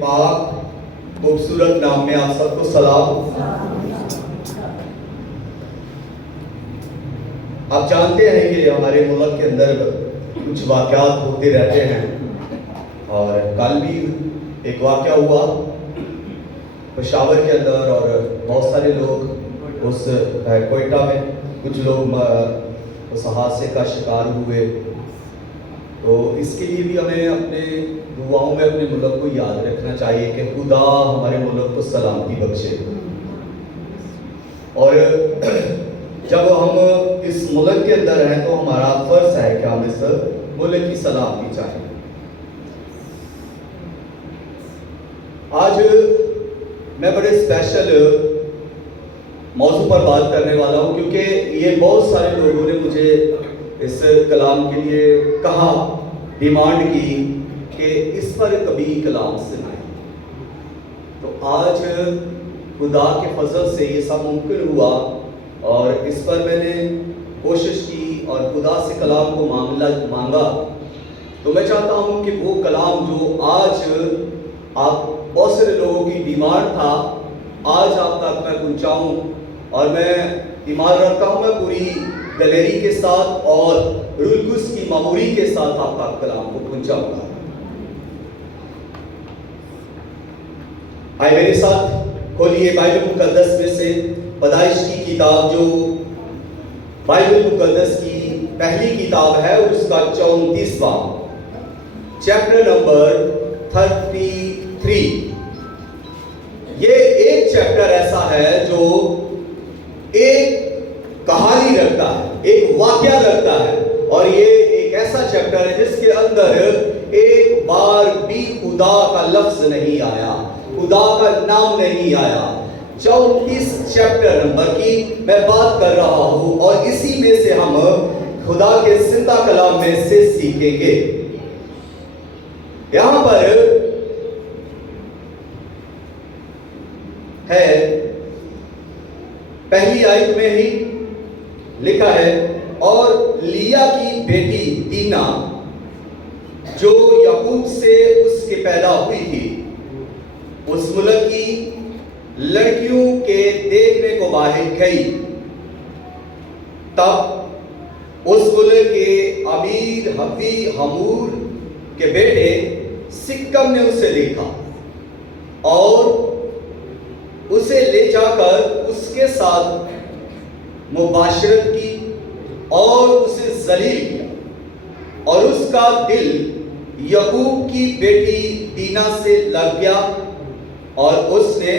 پاک خوبصورت نام میں آپ سب کو سلام۔ آپ جانتے ہیں کہ ہمارے ملک کے اندر کچھ واقعات ہوتے رہتے ہیں، اور کل بھی ایک واقعہ ہوا پشاور کے اندر، اور بہت سارے لوگ اس کوئٹہ میں کچھ لوگ اس حادثے کا شکار ہوئے۔ تو اس کے لیے بھی ہمیں اپنے دعاؤں میں اپنے ملک کو یاد رکھنا چاہیے کہ خدا ہمارے ملک کو سلامتی بخشے۔ اور جب ہم اس ملک کے اندر ہیں تو ہمارا فرض ہے کہ ہم اس ملک کی سلامتی چاہیے۔ آج میں بڑے اسپیشل موضوع پر بات کرنے والا ہوں، کیونکہ یہ بہت سارے لوگوں نے مجھے اس کلام کے لیے کہا، ڈیمانڈ کی کہ اس پر کبھی کلام سنائیں۔ تو آج خدا کے فضل سے یہ سب ممکن ہوا، اور اس پر میں نے کوشش کی اور خدا سے کلام کو مانگا۔ تو میں چاہتا ہوں کہ وہ کلام جو آج آپ بہت سارے لوگوں کی ڈیمانڈ تھا، آج آپ تک میں پہنچاؤں، اور میں ایمان رکھتا ہوں میں پوری دلیری کے ساتھ اور روح القدس کی معموری کے ساتھ آپ تک کلام کو پہنچاؤں گا۔ آئے میرے ساتھ کھولیے بائبل مقدس میں سے پیدائش کی کتاب، جو بائبل مقدس کی پہلی کتاب ہے، اور اس کا 34واں چیپٹر نمبر 33۔ یہ ایک چیپٹر ایسا ہے جو ایک کہانی رکھتا ہے، ایک واقعہ رکھتا ہے، اور یہ ایک ایسا چیپٹر ہے جس کے اندر ایک بار بھی خدا کا لفظ نہیں آیا، خدا کا نام نہیں آیا۔ 34 چیپٹر نمبر کی میں بات کر رہا ہوں، اور اسی میں سے ہم خدا کے زندہ کلام میں سے سیکھیں گے۔ یہاں پر ہے پہلی آیت میں ہی لکھا ہے، اور لیا کی بیٹی دینا جو یعقوب سے اس کے پیدا ہوئی تھی، اس ملک کی لڑکیوں کے دیکھنے کو باہر گئی۔ تب اس ملک کے امیر حوی حمور کے بیٹے سکم نے اسے دیکھا اور اسے لے جا کر اس کے ساتھ مباشرت کی اور اسے ذلیل کیا، اور اس کا دل یعقوب کی بیٹی دینا سے لگ گیا، اور اس نے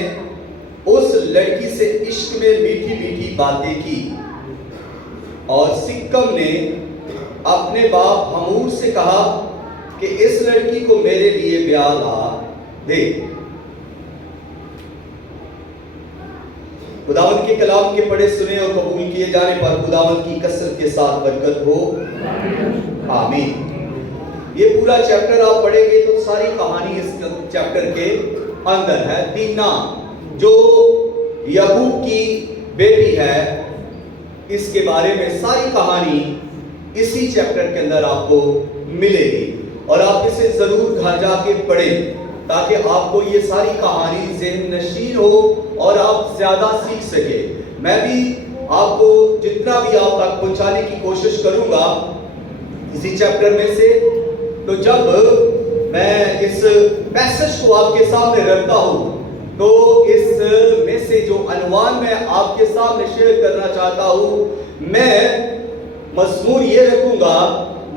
اس لڑکی سے عشق میں میٹھی میٹھی باتیں کی۔ اور سکم نے اپنے باپ حمور سے کہا کہ اس لڑکی کو میرے لیے بیاہ لا دے۔ خداوند کے کلام کے پڑھے سنے اور قبول کیے جانے پر خداوند کی کثرت کے ساتھ برکت ہو، آمین۔ یہ پورا چیپٹر آپ پڑھیں گے تو ساری کہانی اس چیپٹر کے اندر ہے۔ دینا جو یعقوب کی بیٹی ہے، اس کے بارے میں ساری کہانی اسی چیپٹر کے اندر آپ کو ملے گی، اور آپ اسے ضرور گھر جا کے پڑھیں تاکہ آپ کو یہ ساری کہانی ذہن نشین ہو اور آپ زیادہ سیکھ سکے۔ میں بھی آپ کو جتنا بھی آپ تک پہنچانے کی کوشش کروں گا اسی چیپٹر میں سے۔ تو جب میں اس پیسج کو آپ کے سامنے رکھتا ہوں تو اس میں سے جو عنوان میں آپ کے سامنے شیئر کرنا چاہتا ہوں، میں مضمون یہ رکھوں گا،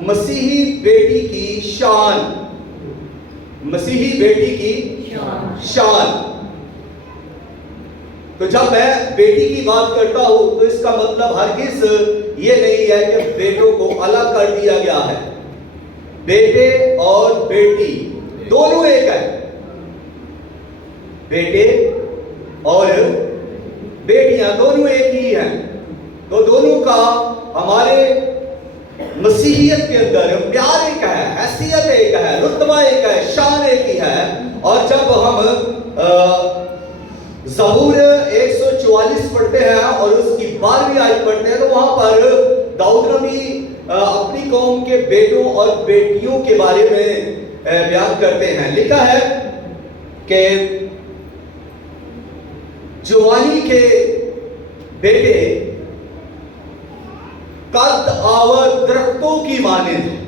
مسیحی بیٹی کی شان۔ مسیحی بیٹی کی شان۔ تو جب میں بیٹی کی بات کرتا ہوں تو اس کا مطلب ہرگز یہ نہیں ہے کہ بیٹوں کو الگ کر دیا گیا ہے۔ بیٹے اور بیٹی دونوں ایک ہیں، بیٹے اور بیٹیاں دونوں ایک ہی ہیں۔ تو دونوں کا ہمارے مسیحیت کے اندر پیار ایک ہے، حیثیت ایک ہے، رتبہ ایک ہے، شان ایک ہی ہے۔ اور جب ہم زبور 144 پڑھتے ہیں اور اس کی 12ویں آیت پڑھتے ہیں تو وہاں پر داؤد نبی اپنی قوم کے بیٹوں اور بیٹیوں کے بارے میں بیان کرتے ہیں۔ لکھا ہے کہ जवानी के बेटे कद आवर दरख्तों की मानिंद हैं।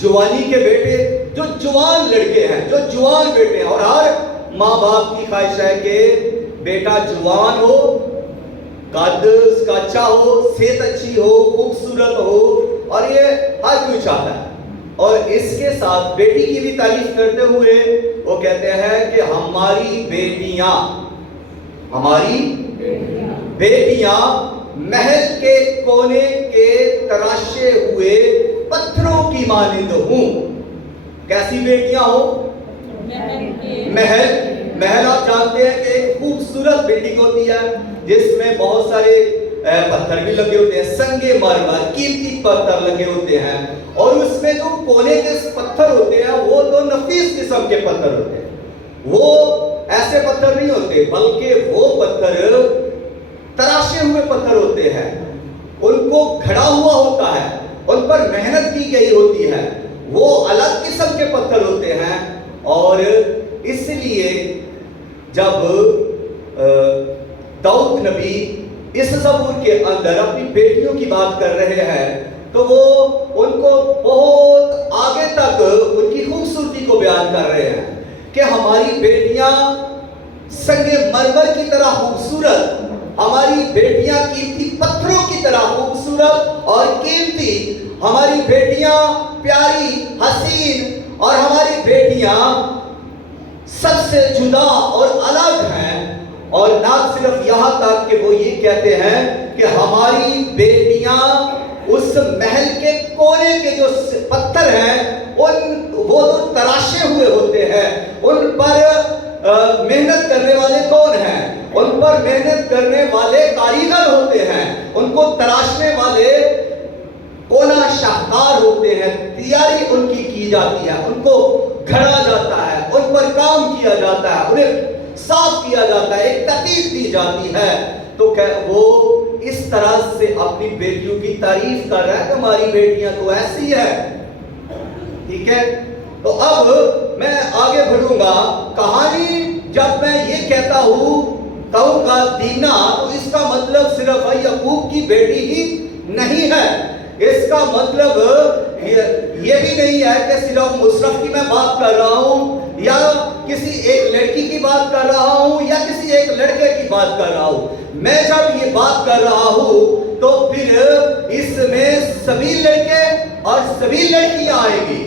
जवानी के बेटे जो जवान लड़के हैं, जो जवान बेटे हैं, और हर माँ बाप की ख्वाहिश है कि बेटा जवान हो, कद उसका अच्छा हो, सेहत अच्छी हो, खूबसूरत हो, और ये हर कोई चाहता है। और इसके साथ बेटी की भी तारीफ करते हुए वो कहते हैं कि हमारी बेटियां महल के कोने के तराशे हुए पत्थरों की मानिंद हूं। कैसी बेटियां हो? महल आप जानते हैं कि एक खूबसूरत बिल्डिंग होती है जिसमें बहुत सारे पत्थर भी लगे होते हैं, संगे मरमर, कीमती पत्थर लगे होते हैं, और उसमें जो कोने के पत्थर होते हैं वो तो नफीस किस्म के पत्थर होते हैं। वो ऐसे पत्थर नहीं होते, बल्कि वो पत्थर तराशे हुए पत्थर होते हैं, उनको घड़ा हुआ होता है, उन पर मेहनत की गई होती है, वो अलग किस्म के पत्थर होते हैं। और इसलिए जब दाऊद नबी इस ज़बूर के अंदर अपनी बेटियों की बात कर रहे हैं तो वो उनको बहुत आगे तक उनकी खूबसूरती को बयान कर रहे हैं कि हमारी बेटियां संगे मरमर की तरह खूबसूरत, हमारी बेटियां कीमती पत्थरों की तरह खूबसूरत और कीमती, हमारी बेटियां प्यारी, हसीन, और हमारी बेटियां सबसे जुदा और अलग हैं। और ना सिर्फ यहाँ तक कि वो ये कहते हैं कि हमारी बेटियां उस महल के कोने के जो पत्थर हैं वो तो तराशे हुए होते हैं, उन पर मेहनत करने वाले कौन हैं? उन पर मेहनत करने वाले कारीगर होते हैं, उनको तराशने वाले कोना शाहकार होते हैं, तैयारी उनकी की जाती है, उनको घड़ा जाता है, उन पर काम किया जाता है, उन्हें साफ किया जाता है, एक तरतीब दी जाती है। तो वो इस तरह से अपनी बेटियों की तारीफ कर रहा है कि हमारी बेटियां तो ऐसी है। ठीक है, तो अब मैं आगे बढ़ूंगा। कहानी जब मैं ये कहूंगा दीना, तो इसका मतलब सिर्फ याकूब की बेटी ही नहीं है। इसका मतलब ये भी नहीं है कि सिर्फ मुशरफ की मैं बात कर रहा हूं, या किसी एक लड़की की बात कर रहा हूं, या किसी एक लड़के की बात कर रहा हूं। मैं जब ये बात कर रहा हूं तो फिर इसमें सभी लड़के और सभी लड़कियां आएंगी।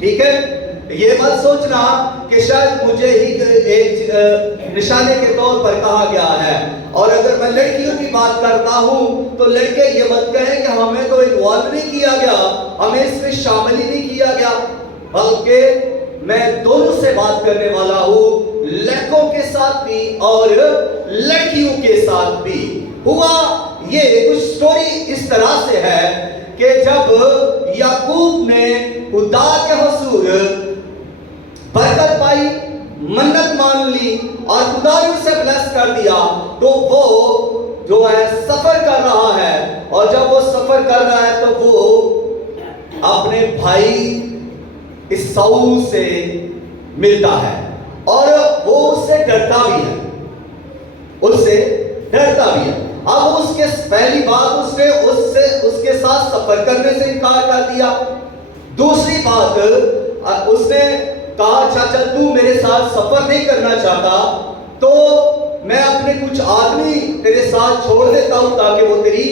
ठीक है, ये मत सोचना कि शायद मुझे ही एक निशाने के तौर पर कहा गया है, और अगर मैं लड़कियों की बात करता हूं तो लड़के ये मत कहें कि हमें तो इन्वॉल्व नहीं किया गया, हमें इसमें शामिल ही नहीं किया गया, बल्कि मैं दोनों से बात करने वाला हूं, लड़कों के साथ भी और लड़कियों के साथ भी। हुआ ये कुछ स्टोरी इस तरह से है कि जब याकूब ने खुदा के हुजूर बरकत पाई, मन्नत मान ली और खुदा ने उसे ब्लेस कर दिया, तो वो जो है सफर कर रहा है, और जब वो सफर कर रहा है तो वो अपने भाई ईसाऊ से मिलता है, और वो उससे डरता भी है, उससे डरता भी है। अब उसके पहली बात उसने उसके साथ सफर करने से इनकार कर दिया। दूसरी बात उसने कहा, चाचा तू मेरे साथ सफर नहीं करना चाहता तो मैं अपने कुछ आदमी तेरे साथ छोड़ देता हूं ताकि वो तेरी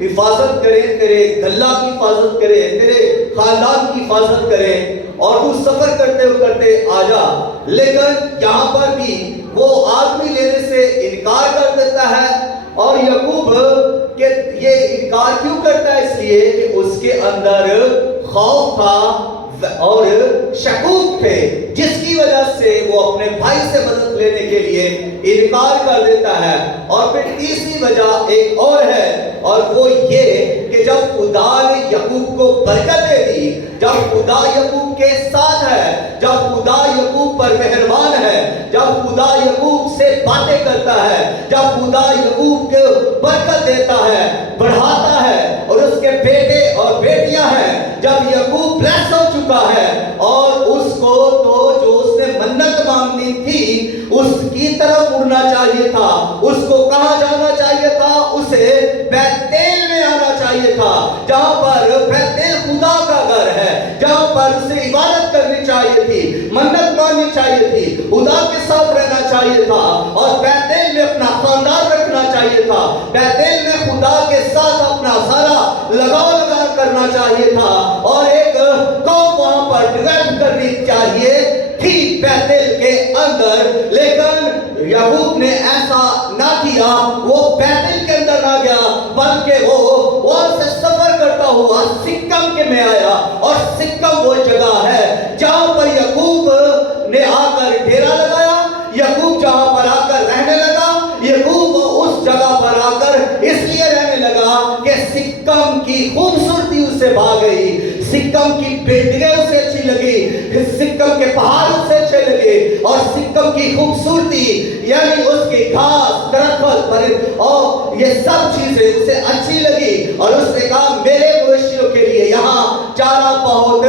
हिफाजत करें, तेरे गल्ला की हिफाजत करें, तेरे खानदान की हिफाजत करें, और तू सफर करते आ जा। लेकिन यहाँ पर भी वो आदमी लेने से इनकार कर देता है, और याकूब के ये इनकार क्यों करता है? इसलिए कि उसके अंदर खौफ था और शकूक थे, जिसकी वजह से वो अपने भाई से मदद लेने के लिए इनकार कर देता है। और फिर तीसरी वजह एक और है, और वो ये कि जब खुदा ने याकूब को बरकत दे दी, जब खुदा याकूब के साथ है, जब खुदा याकूब पर मेहरबान है, जब खुदा याकूब से बातें करता है, जब खुदा याकूब को बरकत देता है, बढ़ाता है, और उसके बेटे और बेटियां हैं, जब याकूब ब्लेस हो चुका है और उसको तो जो उसने اس کو کہاں جانا چاہیے تھا؟ اسے بیتیل میں آنا چاہیے تھا، جہاں پر بیتیل خدا کا گھر ہے، جہاں پر اسے عبادت کرنی چاہیے تھی، منت ماننی چاہیے تھی، خدا کے ساتھ رہنا چاہیے تھا، اور بیتیل میں اپنا خاندان رکھنا چاہیے تھا، بیتیل میں خدا کے ساتھ اپنا سارا لگاؤ کرنا چاہیے تھا، اور ایک قوم وہاں پر ڈیولپ کرنی چاہیے تھی بیتیل کے اندر۔ لیکن یعقوب نے ایسا نہ کیا، وہ بیتیل کے اندر نہ گیا، بلکہ وہ وہاں سے سفر کرتا ہوا سکم کے میں آیا، اور سکم وہ جگہ ہے جہاں پر یعقوب نے آ کر ڈیرا لگایا، یعقوب جہاں پر آ کر رہنے لگا، یعقوب اس جگہ پر آ کر اس لیے رہنے لگا کہ سکم کی خوبصورتی اسے بھا گئی، سکم کی بلڈنگیں اسے اچھی لگی، سکم کے پہاڑ اسے اچھے لگے، اور سکم کی خوبصورتی یعنی اس کی گھاس، درخت اور یہ سب چیزیں اسے اچھی لگی، اور اس نے کہا میرے مویشیوں کے لیے یہاں چارہ بہت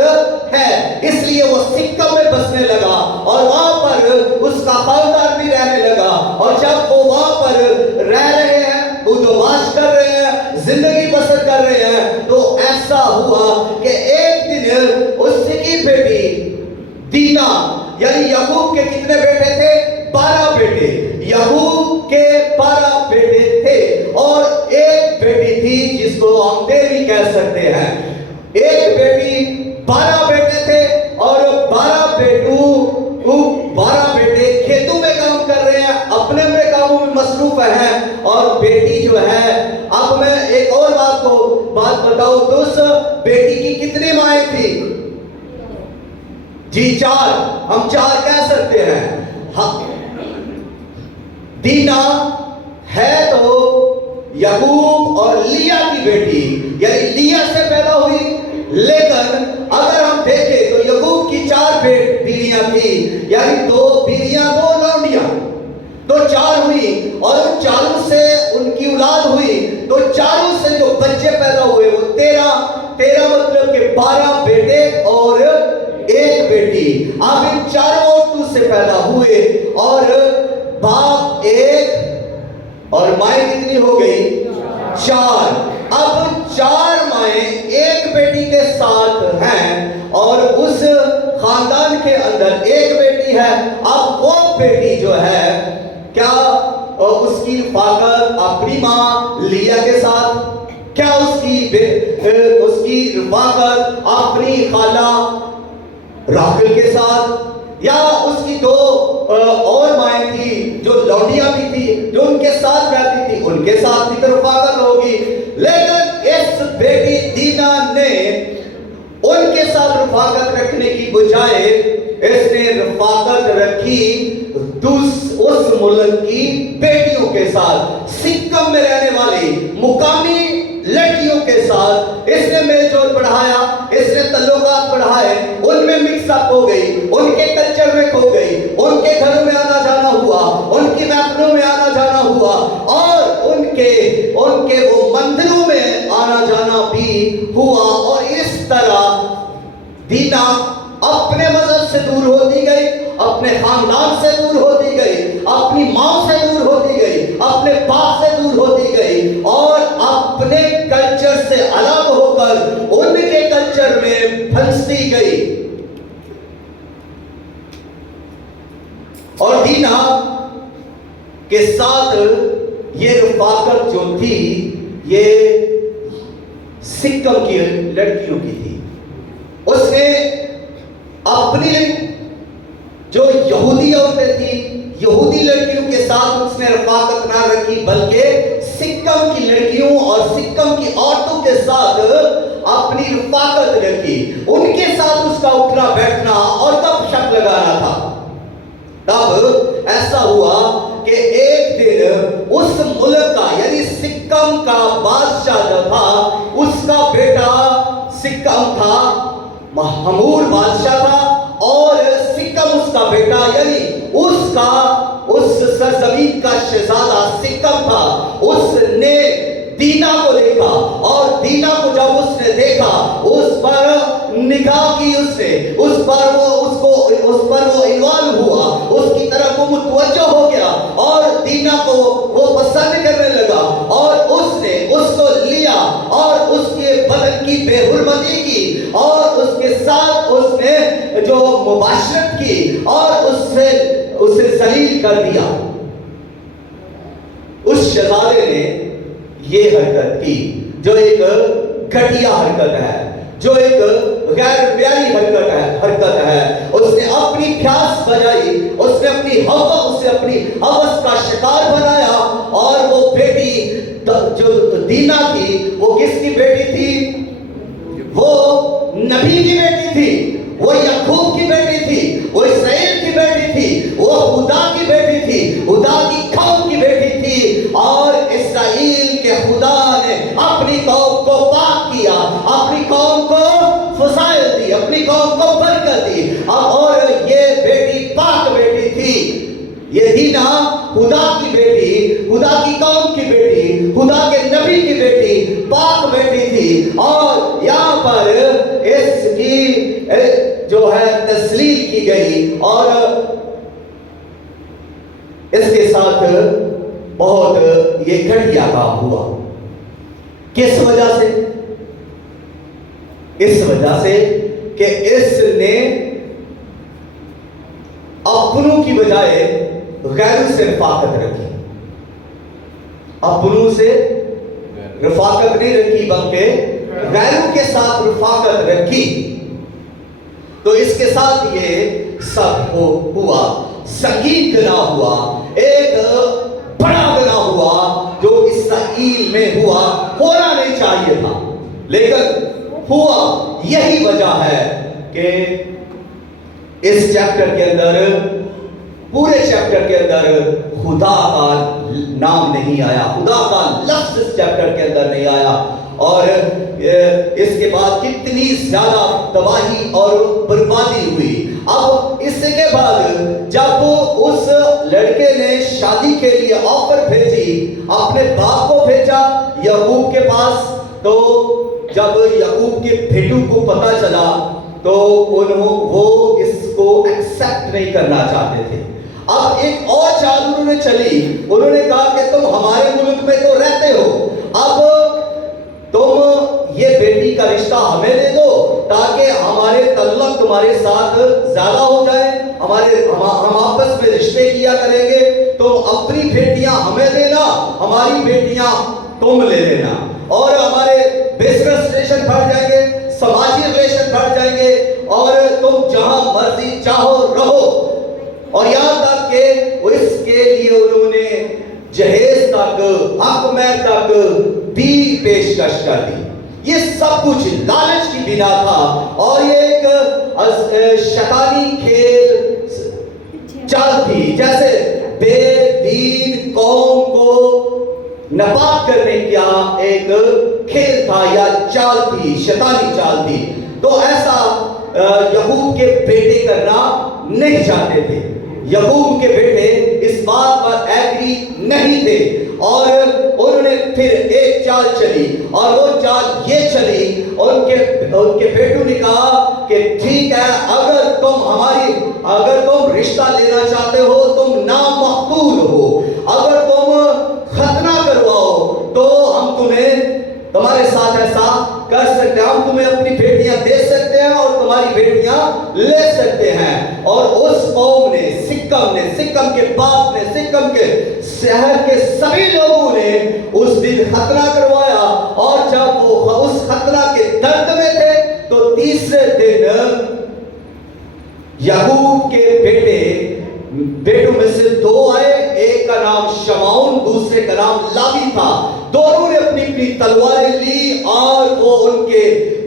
ہے، اس لیے وہ سکم میں بسنے لگا، اور وہاں پر اس کا خاندان بھی رہنے لگا، اور جب وہ وہاں پر رہ رہے ہیں، بدماش کر رہے ہیں، زندگی بسر کر رہے ہیں، تو ایسا ہوا کہ ایک دن اس کی بیٹی دینا، یعنی یعقوب کے کتنے بیٹے تھے؟ 12 بیٹے، یعقوب کے 12 بیٹے تھے، اور ایک بیٹی تھی جس کو ہم دیوی کہہ سکتے ہیں، ایک بیٹی، 12 بیٹے تھے، اور 12 بیٹے کھیتوں میں کام کر رہے ہیں، اپنے اپنے کاموں میں مصروف ہیں، اور بیٹی جو ہے، اب میں ایک اور بات بتاؤں تو اس بیٹی کی کتنی مائیں تھی؟ جی 4، ہم 4 کہہ سکتے ہیں۔ دینا ہے تو یعقوب اور لیا کی بیٹی، یعنی لیا سے پیدا ہوئی، لیکن اگر ہم دیکھیں تو یعقوب کی 4 بیویاں تھی، یعنی 2 بیویاں 2 لونڈیاں، تو 4 ہوئی، اور ان 4 سے ان کی اولاد ہوئی، تو 4 سے جو بچے پیدا ہوئے وہ 13 مطلب کہ 12 بیٹے اور ایک بیٹی۔ اب ان 4 عورتوں سے پیدا ہوئے، اور باپ ایک اور مائیں کتنی ہو گئی؟ 4۔ اب 4 مائیں ایک بیٹی کے ساتھ ہیں، اور اس خاندان کے اندر ایک بیٹی ہے۔ اب وہ بیٹی جو ہے کیا اس کی رفاقت اپنی ماں لیا کے ساتھ، کیا اس کی رفاقت اپنی خالہ راحیل کے ساتھ، یا اس کی 2 اور مائیں تھی جو لونڈیاں بھی تھی جو ان کے ساتھ رہتی تھی، ان کے ساتھ بھی رفاقت ہوگی؟ لیکن اس بیٹی دینا نے ان کے ساتھ رفاقت رکھنے کی بجائے اس نے رفاقت رکھی اس ملک کی بیٹیوں کے ساتھ، سکم میں رہنے والی مقامی لڑکیوں کے ساتھ اس نے میل جول بڑھایا، اس نے تعلقات بڑھائے، ان میں مکس اپ ہو گئی، ان کے کلچر میں کھو گئی، ان کے گھروں میں آنا جانا ہوا، ان کی محفلوں میں آنا جانا ہوا، اور ان کے وہ مندروں میں آنا جانا بھی ہوا، اور اس طرح دینا اپنے مذہب سے دور ہوتی گئی، اپنے خاندان سے دور ہوتی گئی، اپنی ماں سے دور ہوتی گئی، اپنے باپ سے دور ہوتی گئی، اور اپنے کلچر سے الگ ہو کر ان کے کلچر میں پھنستی گئی۔ اور دینا کے ساتھ یہ رفاقت جو تھی یہ سکم کی لڑکیوں کی تھی، اس نے اپنی جو یہودی عورتیں تھیں، یہودی لڑکیوں کے ساتھ اس نے رفاقت نہ رکھی، بلکہ سکم کی لڑکیوں اور سکم کی عورتوں کے ساتھ اپنی رفاقت رکھی، ان کے ساتھ اس کا اٹھنا بیٹھنا اور گپ شپ لگانا تھا۔ تب ایسا ہوا کہ ایک دن اس ملک کا یعنی سکم کا بادشاہ جو تھا، اس کا بیٹا سکم تھا، حمور بادشاہ تھا، اور سکم اس کا بیٹا یعنی اس سرزمین کا شہزادہ سکم تھا۔ اس نے دینا کو دیکھا، اور دینا کو جب اس نے دیکھا اس پر نگاہ کی، اس پر وہ انوالو ہوا، اس کی طرف وہ متوجہ ہو گیا، اور دینا کو पसंद करने लगा और उसने उसको लिया और उसके बदन की बेहुरमती की और उसके साथ उसने जो मुबाशरत की और उसे जलील कर दिया। उस शहजादे ने ये हरकत की जो एक घटिया हरकत है, जो एक गैर प्यारी हरकत है। उसने अपनी प्यास बजाई, उसने अपनी अपनी हवस का शिकार बनाया और वो बेटी जो दीना थी, वो किसकी बेटी थी? वो नबी की बेटी थी, वो याकूब की बेटी थी, वो इसराइल की बेटी थी, वो खुदा की बेटी थी, खुदा की कौम की बेटी थी। और इसराइल के खुदा ने अपनी कौम को पाक किया, अपनी कौम को फजाइल दी, अपनी कौम को बरकत दी। और ये बेटी पाक बेटी थी, ये दीना खुदा की बेटी, खुदा की कौम की बेटी, खुदा के नबी की बेटी, पाक बेटी थी। और यहाँ पर इसकी जो है तस्लील की गई और इसके साथ बहुत ये घटिया काम हुआ। किस वजह से? इस वजह से कि इसने अपनों की बजाय गैरों से रफाकत रखी। अपनों से रफाकत नहीं रखी बल्कि गैरों के साथ रफाकत रखी। तो इसके साथ ये सब हुआ, संगीन गुनाह हुआ, एक बड़ा गुनाह हुआ जो इसराइल में हुआ, होना नहीं चाहिए था लेकिन हुआ। यही वजह है कि इस चैप्टर के अंदर, पूरे चैप्टर के अंदर खुदा का नाम नहीं आया, खुदा का लफ्ज इस चैप्टर के अंदर नहीं आया। और इसके बाद कितनी ज्यादा तबाही और बर्बादी हुई। अब इसके बाद जब उस लड़के ने शादी के लिए ऑफर भेजी, अपने बाप को भेजा याकूब के पास, तो जब याकूब के बेटों को पता चला तो वो इसको एक्सेप्ट नहीं करना चाहते थे। अब एक और चाल उन्होंने चली, उन्होंने कहा कि तुम हमारे मुल्क में तो रहते हो, अब तुम ये बेटी का रिश्ता हमें दे दो ताकि हमारे तल्लक तुम्हारे साथ ज्यादा हो जाए, हम आपस में रिश्ते किया करेंगे। तुम अपनी बेटियां हमें देना, हमारी बेटियां तुम ले लेना, और हमारे बिजनेस रिलेशन बढ़ जाएंगे, समाजी रिलेशन बढ़ जाएंगे, और तुम जहां मर्जी चाहो रहो। और यहां तक कि इसके लिए उन्होंने जहेज तक, हक महर तक भी पेशकश कर दी। ये सब कुछ लालच की बिना था और ये एक शैतानी खेल चाल थी, जैसे बेदीन कौम को नापाक करने का एक खेल था या चाल थी, शैतानी चाल थी। तो ऐसा याकूब के बेटे करना नहीं चाहते थे। याकूब के बेटे इस बात पर एग्री नहीं थे और उन्होंने फिर एक चाल चली, और वो चाल ये चली, उनके बेटों ने कहा कि ठीक है, अगर तुम रिश्ता लेना चाहते हो, तुम नामकबूल हो, अगर तुम खतना करवाओ तो हम तुम्हारे साथ ऐसा कर सकते हैं, हम तुम्हें अपनी बेटियां दे सकते हैं और तुम्हारी बेटियां ले सकते हैं। और उस कौम ने, सिक्कम के बाप ने, सिक्कम के शहर के सभी लोगों ने उस दिन खतना करवाया। और जब वो उस खतना के दर्द में थे तो तीसरे दिन याकूब के बेटों में से दो आए, एक का नाम शमाउन, दूसरे का नाम लावी था। दोनों ने अपनी अपनी तलवारें ली और वो उनके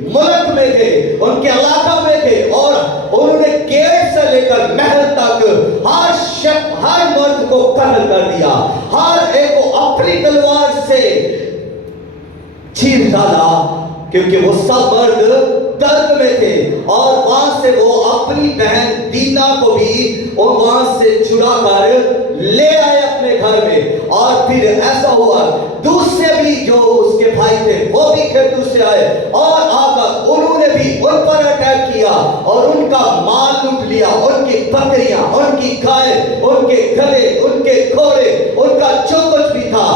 मुल्क में गए, उनके इलाका में गए, और उन्होंने गेट से लेकर महल तक हर मर्द को कत्ल कर दिया, हर एक को अपनी तलवार से चीर डाला, क्योंकि वो सब मर्द दर्द में थे। और वहां से वो अपनी बहन दीना को भी वहां से छुड़ा कर ले आए अपने घर में। और फिर ऐसा हुआ, दूसरे भी जो उसके भाई थे वो भी खेतों से आए और आकर उन्होंने भी उन पर अटैक किया और उनका माल लूट लिया, उनकी बकरियां, उनकी गाय, उनके गधे, उनके घोड़े, उनका जो कुछ भी था,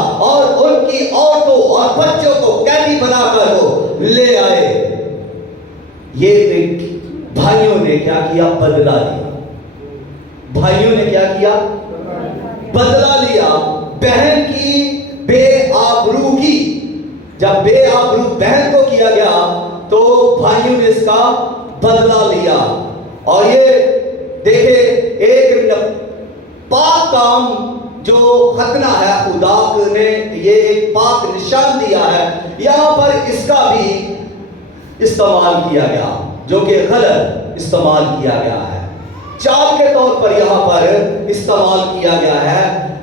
किया? बदला लिया। भाइयों ने क्या किया? बदला लिया बहन की बेआबरू की। जब बेआबरू बहन को किया गया तो भाइयों ने इसका बदला लिया। और ये देखे एक पाक काम जो खतना है, खुदा ने ये एक पाक निशान दिया है, यहाँ पर इसका भी इस्तेमाल किया गया, जो कि गलत इस्तेमाल किया गया है। चाल के तौर पर यहाँ पर इस्तेमाल किया गया है।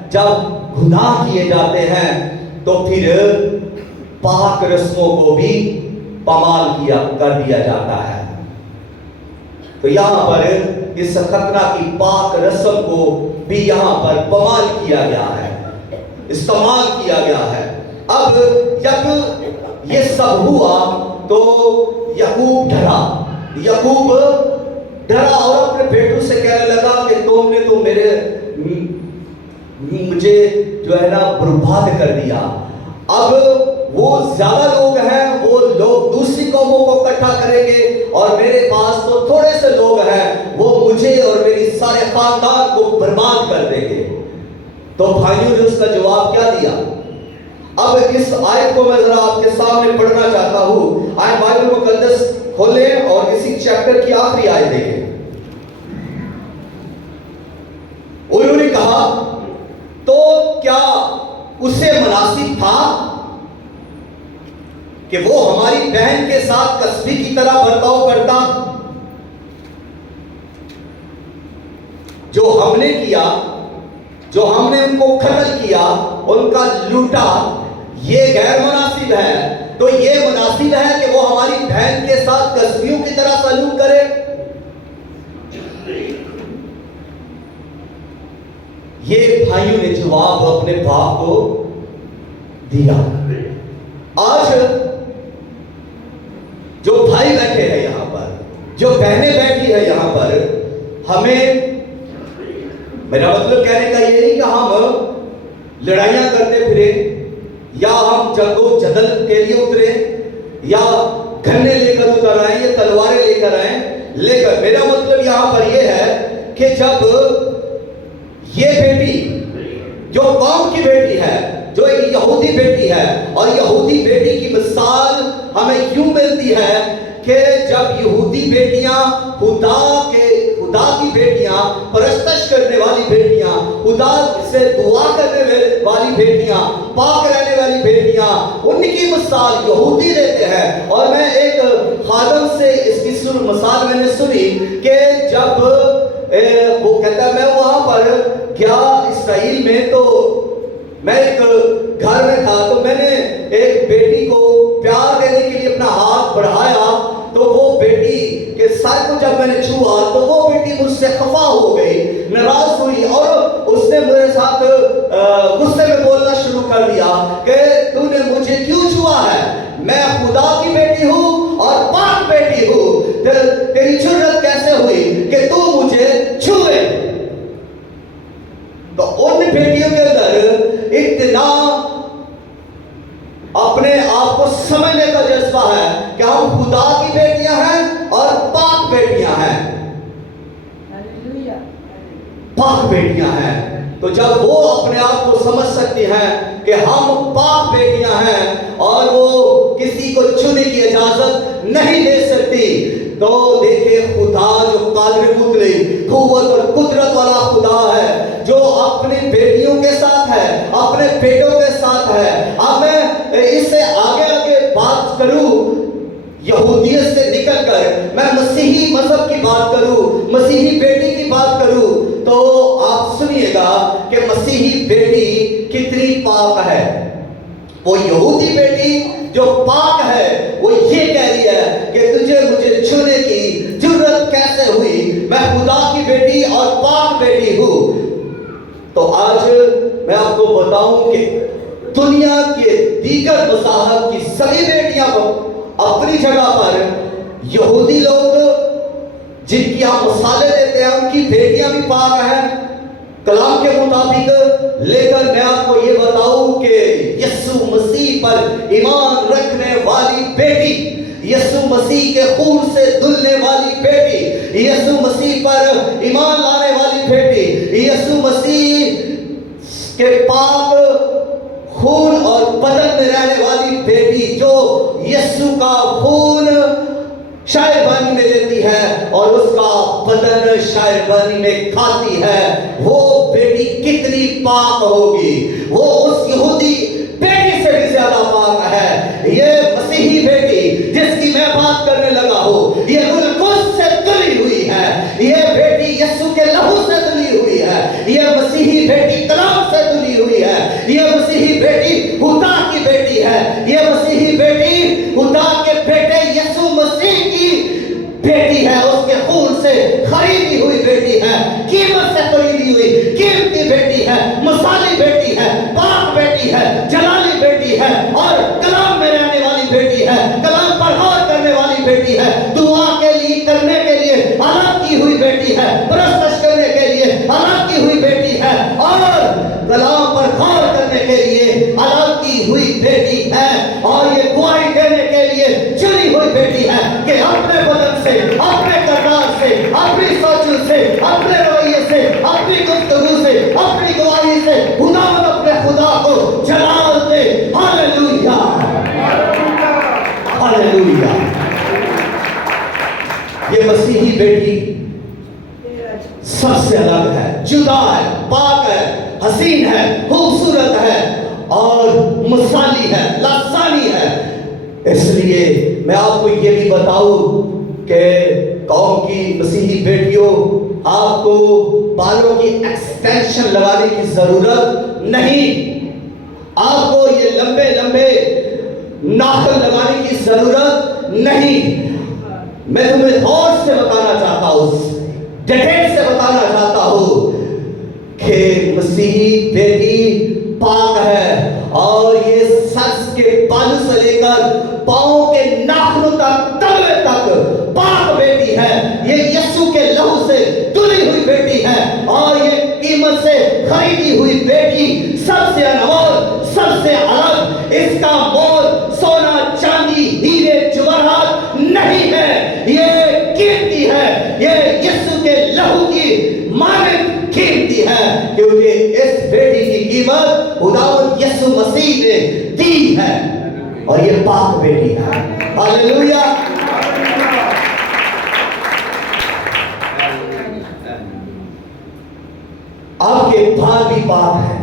जब गुनाह किए जाते हैं तो फिर पाक रस्मों को भी पामाल कर दिया जाता है। तो यहाँ पर इस खतना की पाक रस्म को भी यहाँ पर पामाल किया गया है, इस्तेमाल किया गया है। अब जब ये सब हुआ तो याकूब डरा और अपने बेटों से कहने लगा कि तुमने तो मुझे जो है ना बर्बाद कर दिया। अब वो ज्यादा लोग हैं, वो लोग दूसरी कौमों को इकट्ठा करेंगे और मेरे पास तो थोड़े से लोग हैं, वो मुझे और मेरी सारे खानदान को बर्बाद कर देंगे। तो भाइयों ने उसका जवाब क्या दिया? अब इस आयत को मैं जरा आपके सामने पढ़ना चाहता हूं। आए बाइबल मुकद्दस खोलें और इसी चैप्टर की आखिरी आयत देखें। उन्होंने कहा, तो क्या उसे मुनासिब था कि वो हमारी बहन के साथ कस्बी की तरह बर्ताव करता? जो हमने किया, जो हमने उनको कत्ल किया, उनका लूटा, ये गैर मुनासिब है। तो ये मुनासिब है कि वो हमारी बहन के साथ कस्बियों की तरह सलूक करे? ये भाइयों ने जवाब अपने बाप को दिया। आज जो भाई बैठे हैं यहां पर, जो बहनें बैठी है यहां पर, हमें, मेरा मतलब कहने का ये नहीं कि हम लड़ाइयां करते फिरे या हम जंगो जदल के लिए उतरे या गन्ने लेकर उतर आए या तलवारें लेकर आए, लेकर मेरा मतलब यहां पर यह है कि जब ये बेटी जो कौम की बेटी है, जो एक यहूदी बेटी है, और यहूदी बेटी की मिसाल हमें क्यों मिलती है कि जब यहूदी बेटियां खुदा की बेटियां, परस्तश करने वाली बेटियां, खुदा से दुआ करने वाली बेटियां, पाक रहने वाली बेटियां, उनकी मिसाल यहूदी देते हैं। और मैं एक खादम से इसकी मिसाल मैंने सुनी कि जब वो कहता है, मैं वहां पर गया इसराइल में, तो मैं एक घर में था, तो मैंने एक बेटी को प्यार देने के लिए अपना हाथ बढ़ाया, तो वो बेटी के सर को जब मैंने छुआ तो वो बेटी मुझसे खफा हो गई, नाराज हुई और उसने मेरे साथ गुस्से में बोलना शुरू कर दिया कि तूने मुझे क्यों छुआ है? मैं खुदा की बेटी हूँ और पाक बेटी हूँ, तेरी जुर्रत कैसे हुई कि तू मुझे छुए? तो उन बेटियों के अंदर इतना अपने आप को समझने का जज्बा है कि हम खुदा की बेटियां हैं और पाक बेटियां हैं, पाक बेटियां हैं। तो जब वो अपने आप को समझ सकती हैं कि हम पाक बेटियां हैं और वो किसी को छूने की इजाजत नहीं दे सकती, तो देखिए खुदा जो कादिर मुतली कुव्वत और कुदरत वाला खुदा है, जो अपनी बेटियों के साथ है, अपने बेटों के साथ है। अब मैं इससे आगे बात करूं, यहूदियत से निकलकर मैं मसीही मजहब की बात करूं, मसीही बेटी की बात करूं, तो आप सुनिएगा कि मसीही बेटी कितनी पाक है। वो यहूदी बेटी जो पाक है, वो ये कह रही है कि तुझे मुझे छूने की जुर्रत कैसे हुई? मैं खुदा की बेटी और पाक बेटी हूं। तो आज मैं आपको बताऊं कि दुनिया के दीगर मज़ाहब की सभी बेटियां अपनी जगह पर, यहूदी लोग जिनकी हम मिसालें देते हैं उनकी बेटियां भी पाक हैं कलाम के मुताबिक। लेकिन मैं आपको ये बताऊं कि यीशु मसीह पर ईमान रखने वाली बेटी यीशु मसीह के खून से धुलने वाली बेटी, यीशु मसीह पर ईमान लाने वाली बेटी, यीशु मसीह के पाक खून और बदन में रहने वाली बेटी, जो यीशु का खून शायरबानी में लेती है और उसका बदन शायरबानी में खाती है, वो बेटी कितनी पाक होगी। वो उस यहूदी बेटी से भी ज्यादा पाक है। ये मसीही बेटी जिसकी मैं बात करने लगा हूँ, ये गुलकुस से धुली हुई है, ये बेटी यीशु के लहू से धुली हुई है, ये मसीही बेटी कलाम से धुली हुई है, ये मसीही बेटी हुदा की बेटी है, ये मसीही बेटी हुदा के बेटे यीशु मसीह की बेटी है, उसके खून से खरीदी हुई बेटी है, कीमत से खरीदी हुई कीमती बेटी है, मसाली बेटी है, पाक बेटी है, जलाली बेटी है और कलाम में रहने वाली बेटी है, कलाम पर गौर करने वाली बेटी है, दुआ के लिए करने के लिए अलग की हुई बेटी है, प्रस्तश करने के लिए अलग की हुई बेटी है और कलाम पर गौर करने के लिए अलग की हुई बेटी है और ये गवाही देने के लिए चुनी हुई बेटी है कि अपने बदन से, अपने किरदार से, अपनी सोच से, अपने रवैये से, अपनी गुफ्तगू से, अपनी गवाही से खुदावंद अपने खुदा को जलाल दे। Hallelujah, hallelujah. ये मसीही बेटी सबसे अलग है, जुदा है, पाक है, हसीन है, खूबसूरत है और मसाली है, लसानी है। इसलिए मैं आपको ये भी बताऊं कि कौम की मसीही बेटियों, आपको बालों की एक्सटेंशन लगाने की जरूरत नहीं, आपको ये लंबे लंबे नाखून लगाने की जरूरत नहीं। मैं तुम्हें गौर से बताना चाहता हूं, डिटेल से बताना चाहता हूं कि मसीही बेटी पाक है और ये सर के बालों से लेकर पांव के नाखूनों तक, तलवे तक पाक बेटी है। ये यीशु के लहू से धुली हुई बेटी है और ये कीमत से खरीदी हुई बेटी, सबसे अनमोल, सबसे अलग। इसका मोल सोना, चांदी, हीरे, जवाहरात नहीं है, ये कीमती है, ये यीशु के लहू की मानद कीमती है, क्योंकि इस बेटी की कीमत खुदावंद यीशु मसीह ने दी है और ये पाक बेटी है। हालेलुया। आपके बाल भी पाक है,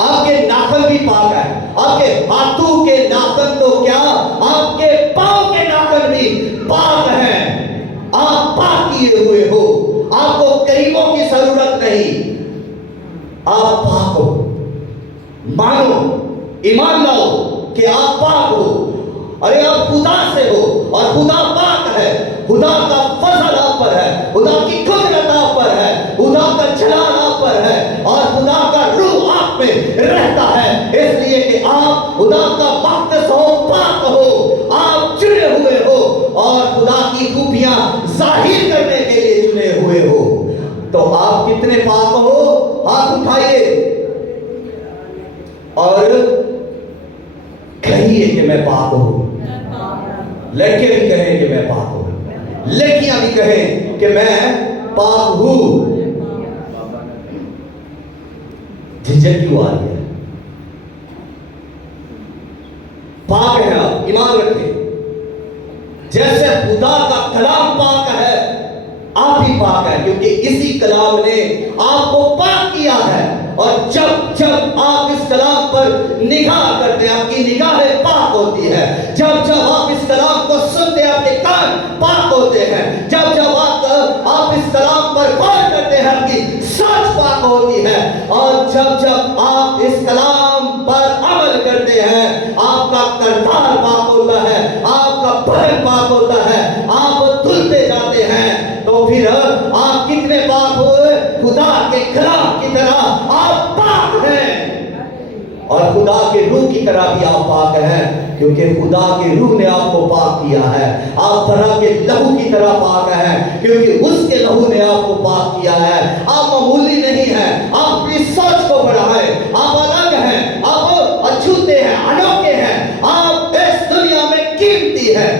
आपके नाखून भी पाक है, आपके हाथों के नाखून तो क्या, आपके पांव के नाखून भी पाक हैं। आप पाक किए हुए हो, आपको करीमों की जरूरत नहीं, आप पाक हो। मानो, ईमान लाओ कि आप पाक हो। अरे आप खुदा से हो और खुदा पाक है, खुदा का फजल आप पर है, खुदा की कुदरत आप पर है, खुदा का जलाल आप पर है और खुदा का रूह आप में रहता है, इसलिए कि आप खुदा का मक़दस हो, पाक हो, आप चुने हुए हो और खुदा की खूबियां जाहिर करने के लिए चुने हुए हो। तो आप कितने पाक हो? हाथ उठाइए और कहिए कि मैं पाक हूं। लड़के भी कहें कि मैं पाक हूं, लड़कियां भी कहें कि मैं पाक हूं। झिझक क्यों आ रही है? पाक है आप, ईमान रखें। जैसे खुदा का कलाम पाक है, आप भी पाक है, क्योंकि इसी कलाम ने आपको पाक किया है। और जब जब आप इस कलाम पर निगाह करते हैं, आपकी निगाहें पाक होती है। जब जब आप इस कलाम को सुनते हैं, आपके कान पाक होते हैं। जब जब आप इस कलाम पर गौर करते हैं, आपकी सोच पाक होती है। और जब जब आप इस कलाम पर अमल करते हैं, आपका किरदार पाक होता है, आपका बदन पाक होता है, आप धुलते जाते हैं। तो फिर आप कितने पाक हुए? खुदा के कलाम की तरह आप पाक हैं और खुदा के रूह की तरह भी आप पाक हैं, क्योंकि खुदा के रूह ने आपको पाक किया है। आप बरा के लहू की तरह पाक हैं, क्योंकि उसके लहू ने आपको पाक किया है। आप मामूली नहीं हैं, आप अपनी सोच को बढ़ाएं, आप अलग हैं, आप अछूते हैं, अनोखे हैं, आप इस दुनिया में कीमती हैं।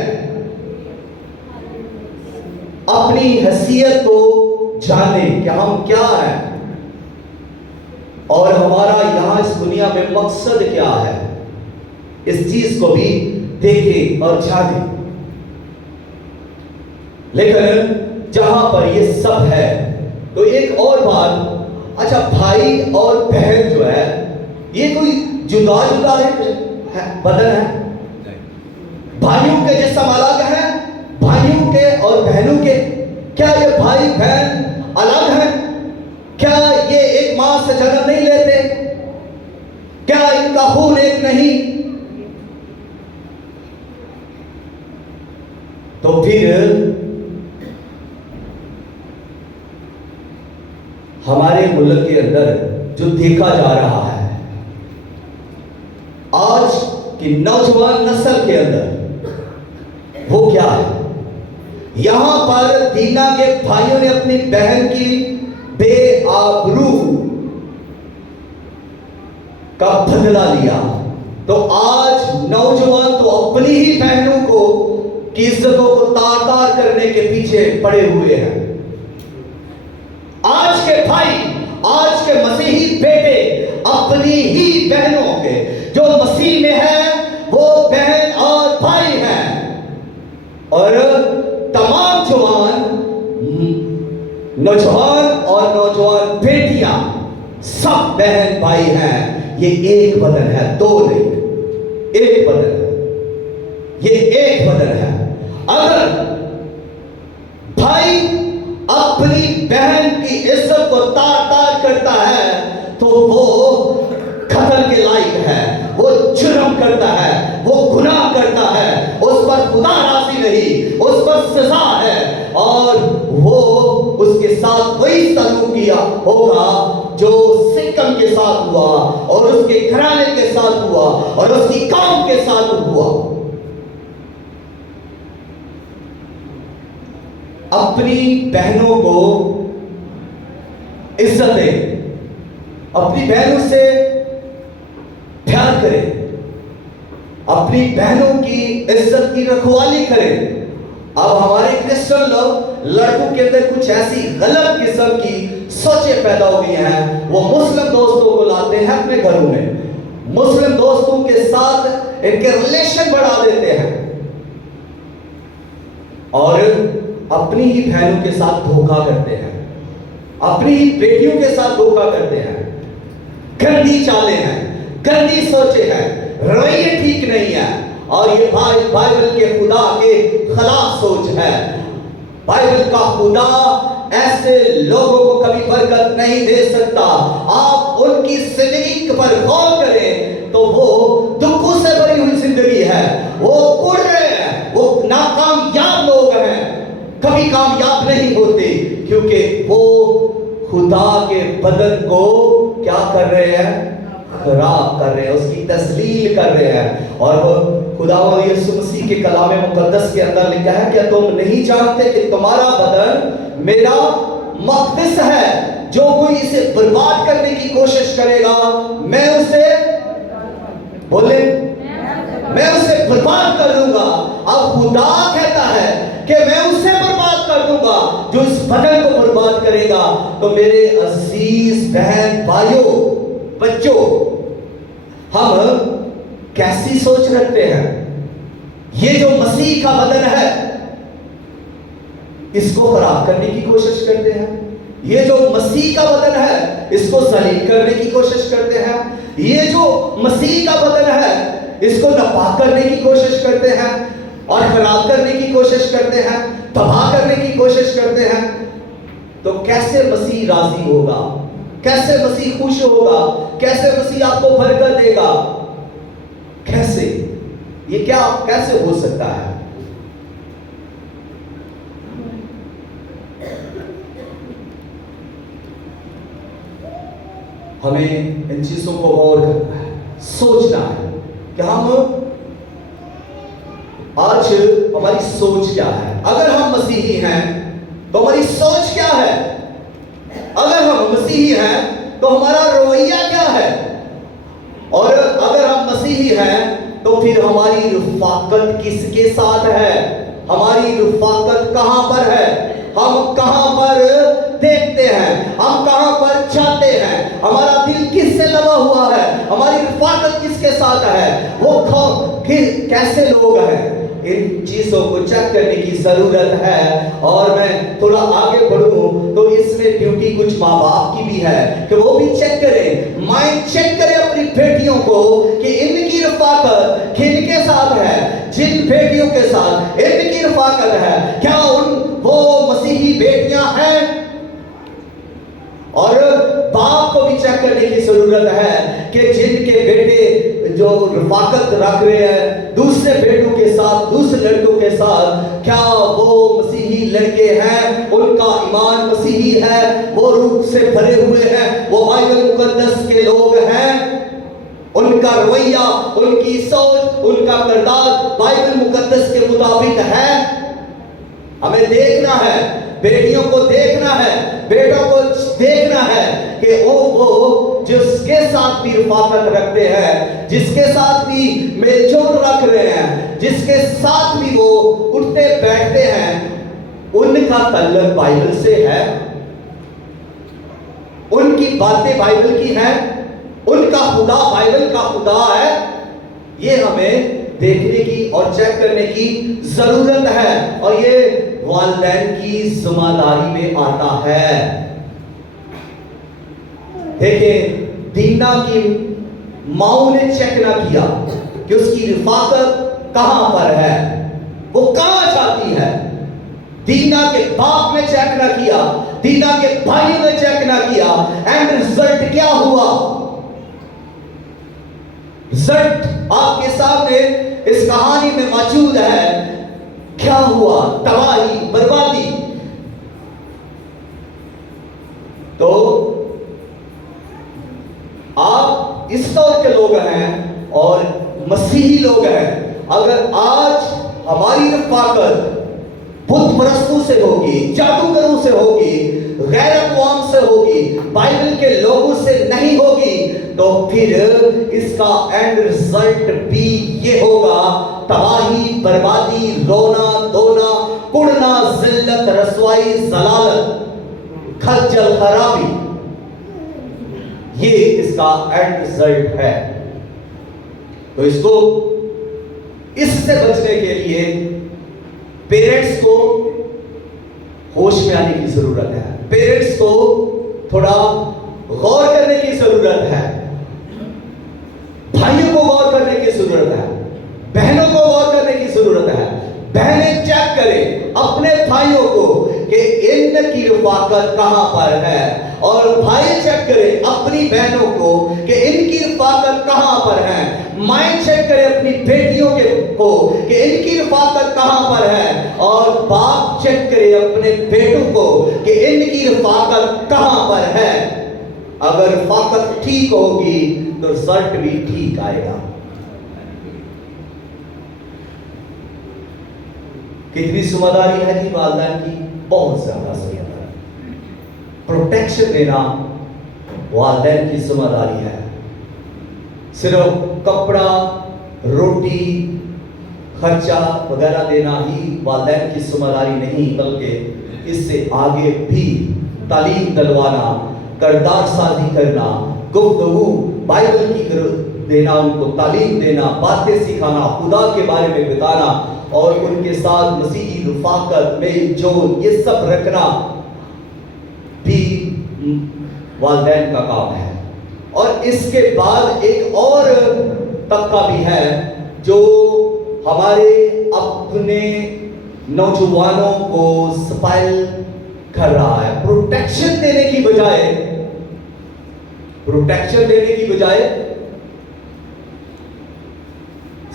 اپنی حیثیت کو جانیں کہ ہم کیا ہیں اور ہمارا یہاں اس دنیا میں مقصد کیا ہے، اس چیز کو بھی دیکھیں اور جانیں۔ لیکن جہاں پر یہ سب ہے تو ایک اور بات، اچھا بھائی اور بہن جو ہے یہ کوئی جدا جدا ہے بدن ہے؟ بھائیوں کے جسم الگ ہیں، بھائیوں کے اور بہنوں کے؟ کیا یہ بھائی بہن الگ ہیں؟ کیا یہ ایک ماں سے جنم نہیں لیتے؟ کیا ان کا خون ایک نہیں؟ تو پھر ہمارے ملک کے اندر جو دیکھا جا رہا ہے آج کی نوجوان نسل کے اندر، وہ کیا ہے؟ یہاں پر دینا کے بھائیوں نے اپنی بہن کی بے آبرو کا بدلہ لیا، تو آج نوجوان تو اپنی ہی بہنوں کو کی عزتوں کو تار تار کرنے کے پیچھے پڑے ہوئے ہیں۔ آج کے بھائی، آج کے مسیحی بیٹے اپنی ہی بہنوں کے جو مسیح میں ہیں وہ بہن اور بھائی ہیں، اور تمام جوان نوجوان اور نوجوان بیٹیاں سب بہن بھائی ہیں۔ یہ ایک بدن ہے، دو نہیں، ایک بدن ہے، یہ ایک بدن ہے۔ اگر بھائی اپنی بہن کی عزت کو تار تار کرتا ہے تو وہ قتل کے لائق ہے، وہ جرم کرتا ہے، وہ گناہ کرتا ہے، اس پر خدا راضی نہیں، اس پر سزا ہے، اور وہ اس کے ساتھ وہی سلوک کیا ہوگا جو سکم کے ساتھ ہوا اور اس کے گھرانے کے ساتھ ہوا اور اس کی قوم کے ساتھ ہوا۔ اپنی بہنوں کو عزت دیں، اپنی بہنوں سے پیار کریں، اپنی بہنوں کی عزت کی رکھوالی کریں۔ اب ہمارے کرسچن لوگ لڑکوں کے اندر کچھ ایسی غلط قسم کی سوچیں پیدا ہو گئی ہیں، وہ مسلم دوستوں کو لاتے ہیں اپنے گھروں میں، مسلم دوستوں کے ساتھ ان کے ریلیشن بڑھا دیتے ہیں اور اپنی ہی بہنوں کے ساتھ دھوکا کرتے ہیں، اپنی ہی بیٹیوں کے ساتھ دھوکا کرتے ہیں۔ گندی چالیں ہیں، گندی سوچیں ہیں، رویے ٹھیک نہیں ہے، اور یہ بائبل کے خدا کے خلاف سوچ ہے۔ بائبل کا خدا ایسے لوگوں کو کبھی برکت نہیں دے سکتا۔ آپ ان کی زندگی پر غور کریں تو وہ دکھوں سے بھری ہوئی زندگی ہے، وہ اڑ رہے ہیں، وہ ناکامیاب لوگ ہیں، کبھی کامیاب نہیں ہوتے، کیونکہ وہ خدا کے بدن کو کیا کر رہے ہیں؟ خراب کر رہے ہیں، اس کی تذلیل کر رہے ہیں۔ اور خدا یسوع مسیح کے کلام مقدس کے اندر لکھا ہے کہ تم نہیں جانتے کہ تمہارا بدن میرا مقدس ہے، جو کوئی اسے برباد کرنے کی کوشش کرے گا میں اسے بولے میں اسے برباد کر دوں گا۔ اب خدا کہتا ہے کہ میں اسے برباد کر دوں گا جو اس بدن کو برباد کرے گا۔ تو میرے عزیز بہن بھائیوں بچوں، ہم کیسی سوچ رکھتے ہیں؟ یہ جو مسیح کا بدن ہے اس کو خراب کرنے کی کوشش کرتے ہیں، یہ جو مسیح کا بدن ہے اس کو ذلیل کرنے کی کوشش کرتے ہیں، یہ جو مسیح کا بدن ہے اس کو ناپاک کرنے کی کوشش کرتے ہیں اور خراب کرنے کی کوشش کرتے ہیں، تباہ کرنے کی کوشش کرتے ہیں۔ تو کیسے مسیح راضی ہوگا؟ کیسے مسیح خوش ہوگا؟ کیسے مسیح آپ کو برکت دے گا؟ کیسے؟ یہ کیا کیسے ہو سکتا ہے؟ ہمیں ان چیزوں کو غور کرنا ہے، سوچنا ہے کہ ہم آج ہماری سوچ کیا ہے۔ اگر ہم مسیحی ہیں تو ہماری سوچ کیا ہے؟ اگر ہم مسیحی ہیں تو ہمارا رویہ کیا ہے؟ اور اگر ہم مسیحی ہیں تو پھر ہماری رفاقت کس کے ساتھ ہے؟ ہماری رفاقت کہاں پر ہے؟ ہم کہاں پر دیکھتے ہیں، ہم کہاں پر چاہتے ہیں، ہمارا دل کس سے لگا ہوا ہے، ہماری رفاقت کس کے ساتھ ہے، وہ کیسے لوگ ہیں، ان چیزوں کو چیک کرنے کی ضرورت ہے۔ اور میں تھوڑا آگے بڑھوں تو اس میں ڈیوٹی کچھ ماں باپ کی بھی ہے کہ وہ بھی چیک کریں، مائنڈ چیک کریں اپنی بیٹیوں کو کہ ان کی رفاقت کن کے ساتھ ہے، جن بیٹیوں کے ساتھ ان کی رفاقت ہے کیا وہ مسیحی بیٹیاں ہیں؟ اور باپ کو بھی چیک کرنے کی ضرورت ہے کہ جن کے بیٹے جو رفاقت رکھ رہے ہیں دوسرے بیٹوں کے ساتھ، دوسرے لڑکوں کے ساتھ، کیا وہ مسیحی لڑکے ہیں، ان کا ایمان مسیحی ہے، وہ روح سے بھرے ہوئے ہیں، وہ بائبل مقدس کے لوگ ہیں، ان کا رویہ، ان کی سوچ، ان کا کردار بائبل مقدس کے مطابق ہے۔ ہمیں دیکھنا ہے، بیٹیوں کو دیکھنا ہے، بیٹوں کو دیکھنا ہے کہ وہ جس کے ساتھ بھی رفاقت رکھتے ہیں، جس کے ساتھ بھی میل جول رکھ رہے ہیں، جس کے ساتھ بھی وہ اٹھتے بیٹھتے ہیں، ان کا تعلق بائبل سے ہے، ان کی باتیں بائبل کی ہیں، ان کا خدا بائبل کا خدا ہے۔ یہ ہمیں دیکھنے کی اور چیک کرنے کی ضرورت ہے، اور یہ والدین کی ذمہ داری میں آتا ہے۔ دیکھیں دینا کی ماں نے چیک نہ کیا کہ اس کی رفاقت کہاں پر ہے، وہ کہاں جاتی ہے۔ دینا کے باپ نے چیک نہ کیا، دینا کے بھائیوں نے چیک نہ کیا، اینڈ رزلٹ کیا ہوا؟ رزلٹ آپ کے سامنے اس کہانی میں موجود ہے۔ کیا ہوا؟ تباہی، بربادی۔ تو آپ اس طور کے لوگ ہیں اور مسیحی لوگ ہیں، اگر آج ہماری رفاقت بت پرستوں سے ہوگی، جادوگروں سے ہوگی، غیر اقوام سے ہوگی، بائبل کے لوگوں سے نہیں ہوگی، تو پھر اس کا اینڈ رزلٹ بھی یہ ہوگا، تباہی، بربادی، رونا دھونا، کڑنا، ذلت، رسوائی، ضلالت، کھجل، خرابی۔ یہ اس کا اینڈ رزلٹ ہے۔ تو اس کو، اس سے بچنے کے لیے پیرنٹس کو ہوش میں آنے کی ضرورت ہے، پیرنٹس کو تھوڑا غور کرنے کی ضرورت ہے، بھائیوں کو غور کرنے کی ضرورت ہے، بہنوں کو غور کرنے کی ضرورت ہے۔ بہنیں چیک کریں اپنے بھائیوں کو کہ ان کی رفاقت کہاں پر ہے، اور بھائی چیک کریں اپنی بہنوں کو کہ ان کی رفاقت کہاں پر ہے۔ مائیں چیک کریں اپنی بیٹیوں کو کہ ان کی رفاقت کہاں پر ہے، اور باپ چیک کریں اپنے بیٹوں کو کہ ان کی رفاقت کہاں پر ہے۔ اگر رفاقت ٹھیک ہوگی تو رزلٹ بھی ٹھیک آئے گا۔ کتنی ذمہ داری ہے جی والدین کی؟ بہت زیادہ ذمہ داری۔ پروٹیکشن دینا والدین کی ذمہ داری ہے۔ صرف کپڑا، روٹی، خرچہ وغیرہ دینا ہی والدین کی ذمہ داری نہیں، بلکہ اس سے آگے بھی تعلیم دلوانا، کردار سازی کرنا، گفتگو بائبل کی دینا، ان کو تعلیم دینا، باتیں سکھانا، خدا کے بارے میں بتانا، اور ان کے ساتھ مسیحی رفاقت، میل جول، یہ سب رکھنا بھی والدین کا کام ہے۔ اور اس کے بعد ایک اور طبقہ بھی ہے جو ہمارے اپنے نوجوانوں کو سپائل کر رہا ہے، پروٹیکشن دینے کی بجائے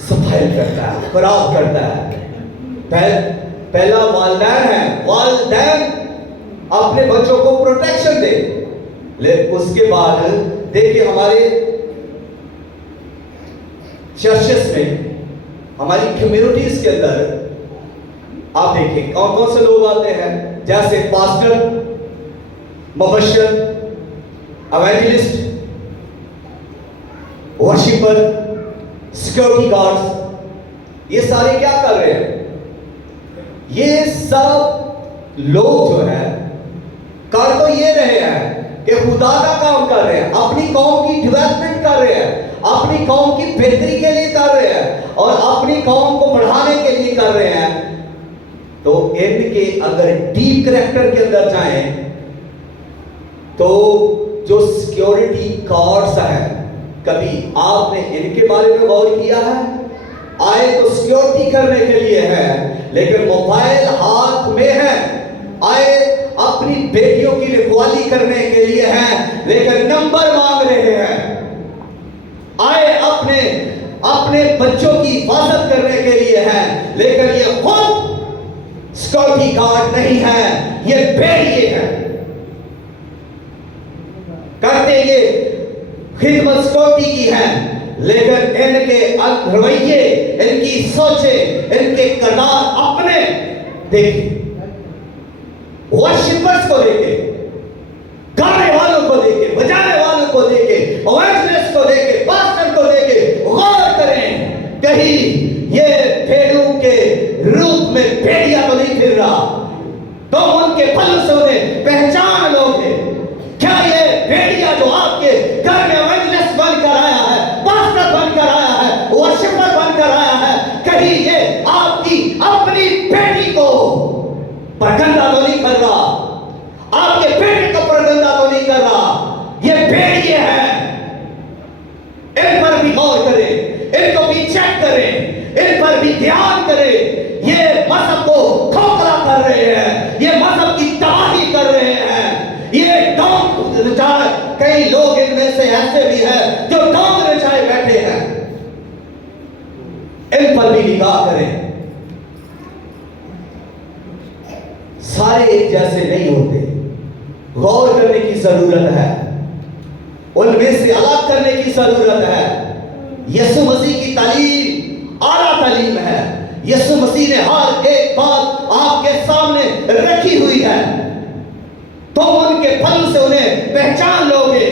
سپائل کرتا ہے، خراب کرتا ہے۔ پہلا والدین ہے، والدین اپنے بچوں کو پروٹیکشن دے، لیکن اس کے بعد دیکھیں ہمارے چرچز میں، ہماری کمیونٹیز کے اندر آپ دیکھیں کون کون سے لوگ آتے ہیں، جیسے پاسٹر، مبشر، ایوانجلسٹ، ورشپر، سیکورٹی گارڈز، یہ سارے کیا کر رہے ہیں؟ یہ سب लोग जो है कर तो ये रहे हैं कि खुदा का काम कर रहे हैं, अपनी कौम की डेवलपमेंट कर रहे हैं, अपनी कौम की बेहतरी के लिए कर रहे हैं और अपनी कौम को बढ़ाने के लिए कर रहे हैं, तो इनके अगर डीप कैरेक्टर के अंदर जाएं तो जो सिक्योरिटी गार्ड्स हैं, कभी आपने इनके बारे में गौर किया है? आए तो सिक्योरिटी करने के लिए है, लेकिन मोबाइल हाथ में है। आए अपनी बेटियों की रखवाली करने के लिए हैं, लेकिन नंबर मांग रहे हैं। आए अपने बच्चों की हिफाजत करने के लिए हैं, लेकिन ये खुद सिक्योरिटी गार्ड नहीं है, ये भेड़िए हैं। करते ये खिदमत सिक्योरिटी की है, लेकिन इनके रवैये, इनकी सोचे, इनके किरदार अपने देखिए, वर्शिपर्स को देखे, गाने वालों को देखे, बजाने वालों को देखे, इवेंजलिस्ट को देखे, पास्टर को देखे, गौर करें कहीं ये भेड़ों के रूप में भेड़िया तो नहीं फिर रहा, तो उनके फल से उन्हें पहचान लोगे। क्या ये भेड़िया जो आपके घर में इवेंजलिस्ट बनकर आया है, पास्टर बनकर आया है, वर्शिपर बनकर आया है, कहीं ये आपकी अपनी बेटी को परगंदा तो नहीं कर रहा, आपके बेटे को परगंदा तो नहीं कर रहा? ये भेड़िए हैं, इन पर भी गौर करें, इनको भी चेक करें, इन पर भी ध्यान करें। ये मजहब को खोखला कर रहे हैं, ये मजहब की तबाही कर रहे हैं, ये डोंग रचाए। कई लोग इनमें से ऐसे भी हैं जो डोंग रचाए बैठे हैं, इन पर भी निगाह करें। सारे एक जैसे नहीं होते, गौर करने की जरूरत है, उनमें से अलग करने की जरूरत है। यीशु मसीह की तालीम आला तालीम है, यीशु मसीह ने हर एक बात आपके सामने रखी हुई है, तो उनके फल से उन्हें पहचान लोगे।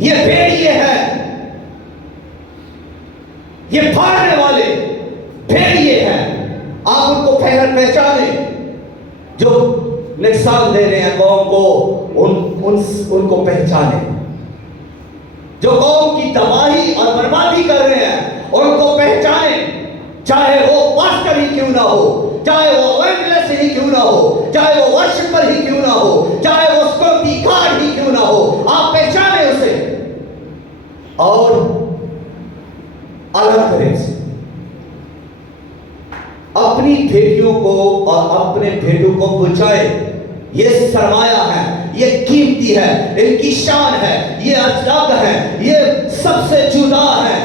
ये भेड़िए हैं, ये फाड़ने वाले भेड़िए हैं, आप उनको पहचाने जो नुकसान दे रहे हैं कौम को, उनको पहचाने। जो कौम की तबाही और बर्बादी कर रहे हैं उनको पहचाने, चाहे वो पास्टर ही क्यों ना हो, चाहे वो इवेंजलिस्ट ही क्यों ना हो, चाहे वो वर्शिपर ही क्यों ना हो, चाहे वो सिक्योरिटी गार्ड ही क्यों ना हो, आप पहचाने उसे और अलग करें उसे। अपनी बेटियों को और अपने बेटों को बचाए, ये सरमाया है, ये कीमती है, इनकी शान है, ये अजब है, ये सबसे जुदा है,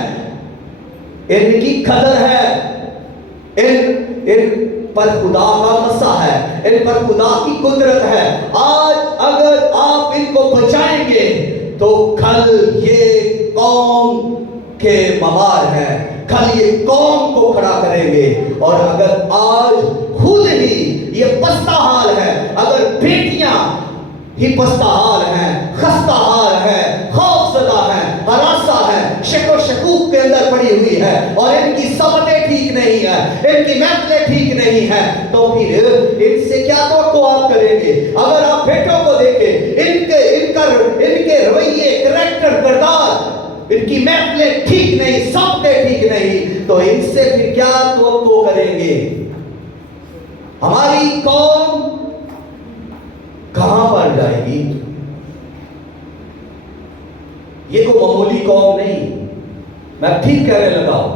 इनकी कदर है, इन पर खुदा का मसा है, इन पर खुदा की कुदरत है। आज अगर आप इनको बचाएंगे तो कल ये कौम के ममार है, कल ये कौम को खड़ा करेंगे। और अगर आज खुद ही ये पस्ता हाल है, अगर बेटियां ही पस्ता हाल है, खस्ता हाल है, खौफजदा है, हरासा है, शको शकूक के अंदर पड़ी हुई है और इनकी सबतें ठीक नहीं है, इनकी महफिलें ठीक नहीं है, तो फिर इनसे क्या तो आप करेंगे? अगर आप बेटों को देखें, इनके रवैये, कैरेक्टर, किरदार, इनकी महफिलें ठीक नहीं, सबतें ठीक नहीं, तो इनसे फिर क्या तो करेंगे? हमारी कौम कहां पर जाएगी? ये कोई मामूली कौम नहीं, मैं ठीक कहने लगा हूं,